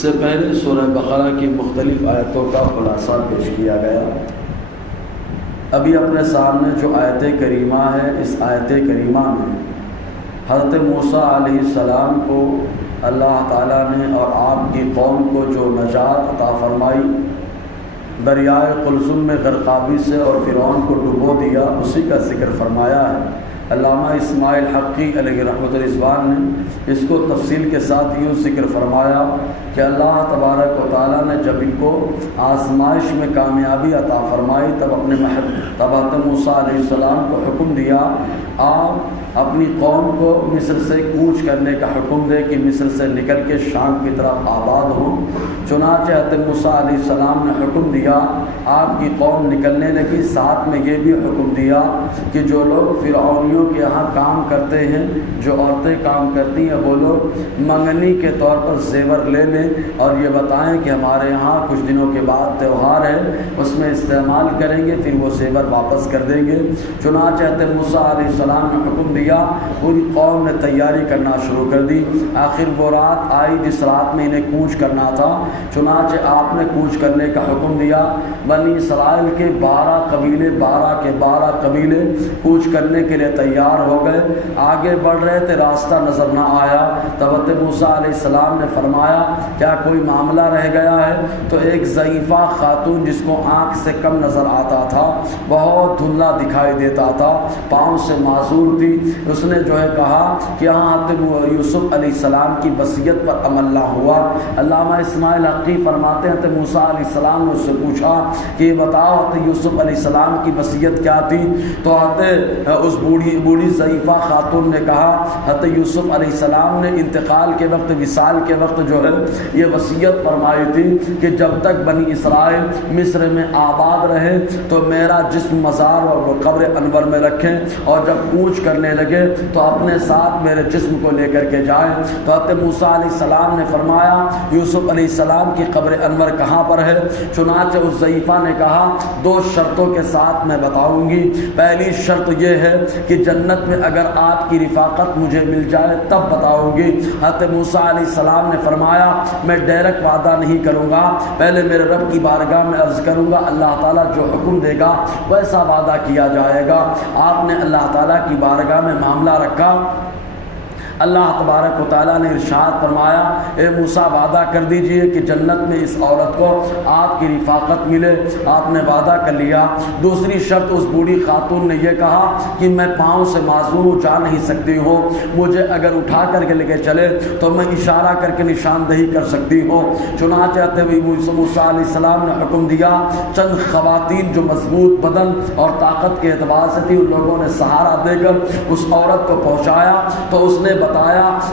سے پہلے سورہ بقرہ کی مختلف آیتوں کا خلاصہ پیش کیا گیا۔ ابھی اپنے سامنے جو آیت کریمہ ہے، اس آیت کریمہ میں حضرت موسیٰ علیہ السلام کو اللہ تعالیٰ نے اور آپ کی قوم کو جو نجات عطا فرمائی، دریائے قلزم میں غرقابی سے اور فرعون کو ڈبو دیا، اسی کا ذکر فرمایا ہے۔ علامہ اسماعیل حقی علیہ رحمۃ الرضوان نے اس کو تفصیل کے ساتھ یوں ذکر فرمایا کہ اللہ تبارک و تعالیٰ نے جب ان کو آزمائش میں کامیابی عطا فرمائی، تب حضرت موسیٰ علیہ السلام کو حکم دیا، آپ اپنی قوم کو مصر سے کوچ کرنے کا حکم دے کہ مصر سے نکل کے شام کی طرف آباد ہوں۔ چنانچہ حضرت موسیٰ علیہ السلام نے حکم دیا، آپ کی قوم نکلنے لگی۔ ساتھ میں یہ بھی حکم دیا کہ جو لوگ فرعونیوں کے یہاں کام کرتے ہیں، جو عورتیں کام کرتی ہیں، وہ لوگ منگنی کے طور پر زیور لے لیں اور یہ بتائیں کہ ہمارے یہاں کچھ دنوں کے بعد تہوار ہے، اس میں استعمال کریں گے، پھر وہ زیور واپس کر دیں گے۔ چنانچہ حضرت موسیٰ علیہ السلام نے حکم دیا، پوری قوم نے تیاری کرنا شروع کر دی۔ آخر وہ رات آئی جس رات میں انہیں کوچ کرنا تھا، چنانچہ آپ نے کوچ کرنے کا حکم دیا۔ بنی اسرائیل کے 12 قبیلے 12 کے 12 قبیلے کوچ کرنے کے لیے تیار ہو گئے، آگے بڑھ رہے تھے، راستہ نظر نہ آیا۔ تب حضرت موسیٰ علیہ السلام نے فرمایا، کیا کوئی معاملہ رہ گیا ہے؟ تو ایک ضعیفہ خاتون جس کو آنکھ سے کم نظر آتا تھا، بہت دھندلا دکھائی دیتا تھا، پاؤں سے معذور تھی، اس نے جو ہے کہا کہ ہاں حضرت یوسف علیہ السلام کی وصیت پر عمل نہ ہوا۔ علامہ اسماعیل حقی فرماتے ہیں حضرت موسیٰ علیہ السلام نے اس سے پوچھا کہ یہ بتاؤ حضرت یوسف علیہ السلام کی وصیت کیا تھی؟ تو حضرت اس بوڑھی ضعیفہ خاتون نے کہا، حضرت یوسف علیہ السلام نے انتقال کے وقت، وصال کے وقت جو ہے یہ وصیت فرمائی تھی کہ جب تک بنی اسرائیل مصر میں آباد رہے تو میرا جسم مزار اور قبر انور میں رکھیں، اور جب کوچ کرنے لگے تو اپنے ساتھ میرے جسم کو لے کر کے جائیں۔ تو حضرت موسیٰ علیہ السلام نے فرمایا، یوسف علیہ السلام کی قبر انور کہاں پر ہے؟ چنانچہ اس ضعیفہ نے کہا، 2 شرطوں کے ساتھ میں بتاؤں گی۔ پہلی شرط یہ ہے کہ جنت میں اگر آپ کی رفاقت مجھے مل جائے تب بتاؤں گی۔ حضرت موسیٰ علیہ السلام نے فرمایا، میں ڈائریکٹ وعدہ نہیں کروں گا، پہلے میرے رب کی بارگاہ میں عرض کروں گا، اللہ تعالیٰ جو حکم دے گا ویسا وعدہ کیا جائے گا۔ آپ نے اللہ تعالیٰ کی بارگاہ میں معاملہ رکھا۔ اللہ تبارک و تعالیٰ نے ارشاد فرمایا، اے موسیٰ وعدہ کر دیجئے کہ جنت میں اس عورت کو آپ کی رفاقت ملے۔ آپ نے وعدہ کر لیا۔ دوسری شرط، اس بوڑھی خاتون نے یہ کہا کہ میں پاؤں سے معذور ہوں، جا نہیں سکتی ہوں، مجھے اگر اٹھا کر کے لے کے چلے تو میں اشارہ کر کے نشاندہی کر سکتی ہوں۔ چنانچہ موسیٰ علیہ السلام نے حکم دیا، چند خواتین جو مضبوط بدن اور طاقت کے اعتبار سے تھی، ان لوگوں نے سہارا دے کر اس عورت کو پہنچایا تو اس نے بتایا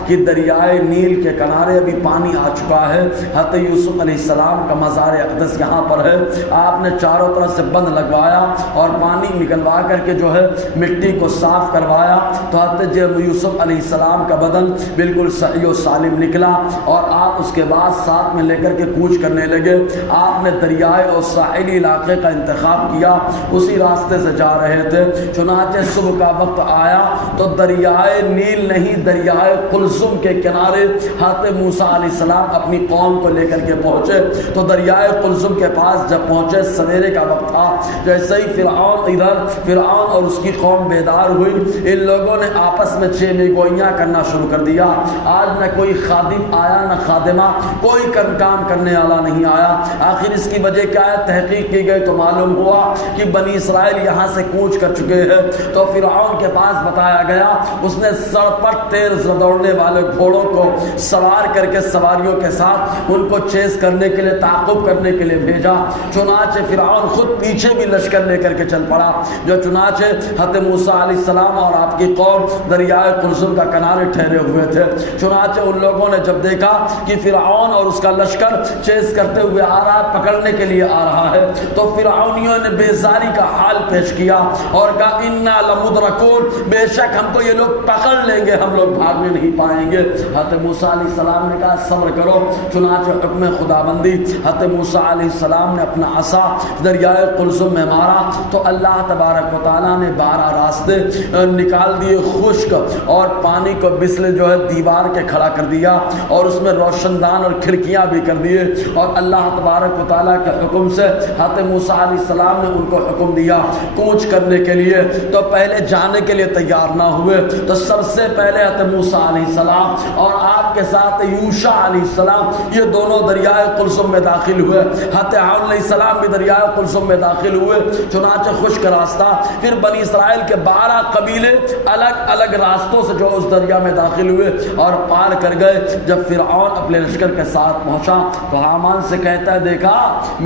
کہ دریائے نیل کے کنارے ابھی پانی آ چکا ہے، حضرت یوسف علیہ السلام کا مزار اقدس یہاں پر ہے۔ آپ نے چاروں طرف سے بند لگوایا اور پانی نکلوا کر کے جو ہے مٹی کو صاف کروایا، تو حضرت یوسف علیہ السلام کا بدن بالکل صحیح و سالم نکلا، اور آپ اس کے بعد ساتھ میں لے کر کے کوچ کرنے لگے۔ آپ نے دریائے اور ساحلی علاقے کا انتخاب کیا، اسی راستے سے جا رہے تھے۔ چنانچہ صبح کا وقت آیا تو دریائے نیل نہیں، دریائے قلزم کے کنارے حضرت موسیٰ علیہ السلام اپنی قوم کو لے کر کے پہنچے۔ تو دریائے قلزم کے پاس جب پہنچے، سویرے کا وقت تھا، جیسے ہی فرعون اور اس کی قوم بیدار ہوئی، ان لوگوں نے آپس میں چیلے گوئیاں کرنا شروع کر دیا۔ آج نہ کوئی خادم آیا نہ خادمہ، کوئی کام کرنے والا نہیں آیا۔ آخر اس کی وجہ کیا ہے؟ تحقیق کی گئی تو معلوم ہوا کہ بنی اسرائیل یہاں سے کوچ کر چکے ہیں۔ تو فرعون کے پاس بتایا گیا، اس نے سرپٹ تیز دوڑنے والے گھوڑوں کو سوار کر کے سواریوں کے ساتھ ان کو چیز کرنے کے لیے، تعاقب کرنے کے لیے بھیجا۔ چنانچہ فرعون خود پیچھے بھی لشکر لے کر کے چل پڑا۔ جو چنانچہ حضرت موسیٰ علیہ السلام اور آپ کی قوم دریائے قلزم کا کنارے ٹھہرے ہوئے تھے۔ چنانچہ ان لوگوں نے جب دیکھا کہ فرعون اور اس کا لشکر چیز کرتے ہوئے آ رہا ہے، پکڑنے کے لیے آ رہا ہے، تو فرعونیوں نے بیزاری کا حال پیش کیا اور کہا، انا لمدرکون، بے شک ہم کو یہ لوگ پکڑ لیں گے، ہم لوگ بھاگنے نہیں پائیں گے۔ حضرت موسیٰ علیہ السلام نے کہا صبر کرو، چنانچہ حکم خداوندی حضرت موسیٰ علیہ السلام نے اپنا عصا دریائے قلزم میں مارا تو اللہ تبارک و تعالیٰ نے 12 راستے نکال دیے خشک، اور پانی کو بسلے جو ہے دیوار کے کھڑا کر دیا، اور اس میں روشن دان اور کھڑکیاں بھی کر دیے، اور اللہ تبارک و تعالیٰ کے حکم سے حضرت موسیٰ علیہ السلام نے ان کو حکم دیا کوچ کرنے کے لیے۔ تو پہلے جانے کے لیے تیار نہ ہوئے تو سب سے پہلے حضرت موسیٰ علیہ السلام اور آپ کے ساتھ یوشع علیہ السلام یہ دونوں دریائے قلزم میں داخل ہوئے۔ حضرت ہارون علیہ السلام بھی دریائے قلزم میں داخل ہوئے، چنانچہ خشک راستہ۔ پھر بنی اسرائیل کے 12 قبیلے الگ الگ راستوں سے جو اس دریا میں داخل ہوئے اور پار کر گئے۔ جب فرعون اپنے لشکر کے ساتھ پہنچا تو حامان سے کہتا ہے دیکھا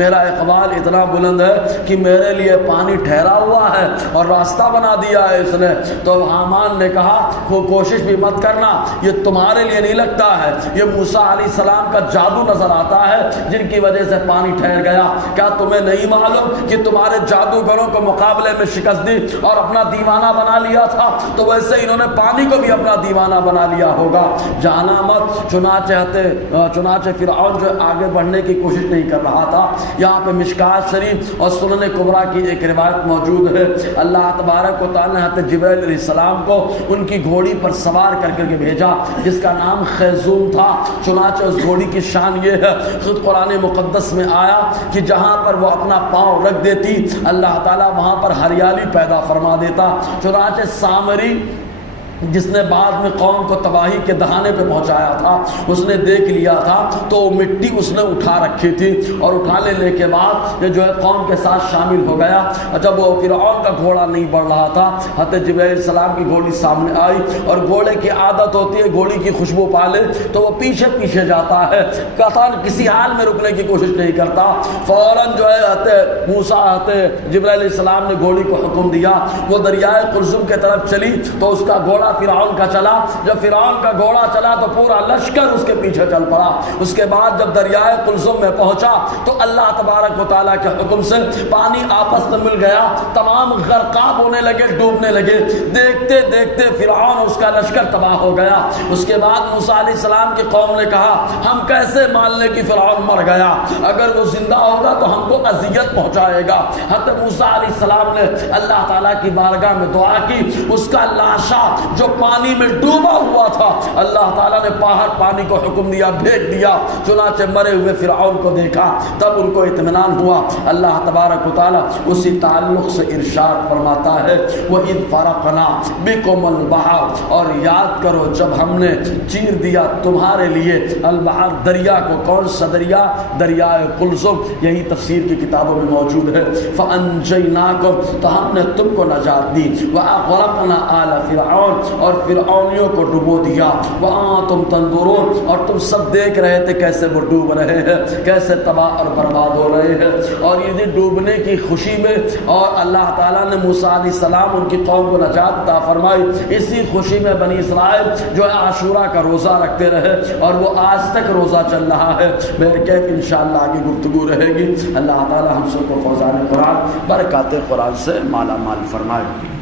میرا اقبال اتنا بلند ہے کہ میرے لیے پانی ٹھہرا ہوا ہے اور راستہ بنا دیا ہے اس نے۔ تو حامان نے کہا کوشش بھی مت کرنا، یہ تمہارے لیے نہیں لگتا ہے، یہ موسیٰ علیہ السلام کا جادو نظر آتا ہے جن کی وجہ سے پانی ٹھہر گیا۔ کیا تمہیں نہیں معلوم کہ تمہارے جادوگروں کو مقابلے میں شکست دی اور اپنا دیوانہ بنا لیا تھا، تو ویسے انہوں نے پانی کو بھی اپنا دیوانہ بنا لیا ہوگا، جانا مت۔ چنانچہ فرعون جو آگے بڑھنے کی کوشش نہیں کر رہا تھا۔ یہاں پہ مشکات شریف اور سنن کبریٰ کی ایک روایت موجود ہے، اللہ تبارک و تعالیٰ نے حضرت جبرائیل علیہ السلام کو ان کی گھوڑی پر سوار کر کے بھیجا جس کا نام خیزوم تھا۔ چنانچہ اس گھوڑی کی شان یہ ہے، خود قرآن مقدس میں آیا کہ جہاں پر وہ اپنا پاؤں رکھ دیتی اللہ تعالیٰ وہاں پر ہریالی پیدا فرما دیتا۔ چنانچہ سامری جس نے بعد میں قوم کو تباہی کے دہانے پہ پہنچایا تھا اس نے دیکھ لیا تھا تو مٹی اس نے اٹھا رکھی تھی، اور اٹھا لینے کے بعد یہ جو ہے قوم کے ساتھ شامل ہو گیا۔ جب وہ فرعون کا گھوڑا نہیں بڑھ رہا تھا حضرت جبرائیل علیہ السلام کی گھوڑی سامنے آئی، اور گھوڑے کی عادت ہوتی ہے گھوڑی کی خوشبو پالے تو وہ پیچھے پیچھے جاتا ہے، کسی حال میں رکنے کی کوشش نہیں کرتا۔ فوراً جو ہے حضرت موسیٰ حضرت جبرائیل علیہ السلام نے گھوڑی کو حکم دیا، وہ دریائے قلزم کی طرف چلی تو اس کا گھوڑا فرعون کا چلا۔ جب فرعون کا گھوڑا چلا تو پورا لشکر اس کے پیچھے چل پڑا۔ اس کے بعد جب دریائے قلزم میں پہنچا تو اللہ تبارک و تعالیٰ کے حکم سے پانی آپس میں مل گیا، تمام غرقاب ہونے لگے، ڈوبنے لگے۔ دیکھتے دیکھتے فرعون اور اس کا لشکر تباہ ہو گیا۔ اس کے بعد موسیٰ علیہ السلام کی قوم نے کہا ہم کیسے مان لیں کہ فرعون مر گیا، اگر وہ زندہ ہوگا تو ہم کو اذیت پہنچائے گا۔ حضرت موسیٰ علیہ السلام نے اللہ تعالیٰ کی بارگاہ میں دعا کی، اس کا لاشا جو پانی میں ڈوبا ہوا تھا اللہ تعالیٰ نے باہر پانی کو حکم دیا، بھیج دیا۔ چنانچہ مرے ہوئے فرعون کو دیکھا، تب ان کو اطمینان ہوا۔ اللہ تبارک و تعالیٰ اسی تعلق سے ارشاد فرماتا ہے وَإِذْ فَرَقْنَا بِكُمُ الْبَحْرَ، اور یاد کرو جب ہم نے چیر دیا تمہارے لیے البحر، دریا کو۔ کون سا دریا؟ دریائے قلزم، یہی تفسیر کی کتابوں میں موجود ہے۔ فَأَنْجَيْنَاكُمْ، تو ہم نے تم کو نجات دی۔ وَأَغْرَقْنَا آلَ فِرْعَوْنَ، اور فرعونیوں کو ڈبو دیا۔ وَأَنْتُمْ تَنْظُرُونَ، اور تم سب دیکھ رہے تھے کیسے وہ ڈوب رہے ہیں، کیسے تباہ اور برباد ہو رہے ہیں۔ اور یہ ڈوبنے کی خوشی میں اور اللہ تعالیٰ نے موسیٰ علیہ السلام ان کی قوم کو نجات عطا فرمائی، اسی خوشی میں بنی اسرائیل جو ہے عاشورہ کا روزہ رکھتے رہے، اور وہ آج تک روزہ چل رہا ہے۔ میرے کیف انشاءاللہ آگے گفتگو رہے گی۔ اللہ تعالیٰ ہم سب کو فیضان قرآن برکات قرآن سے مالا مال فرمائے۔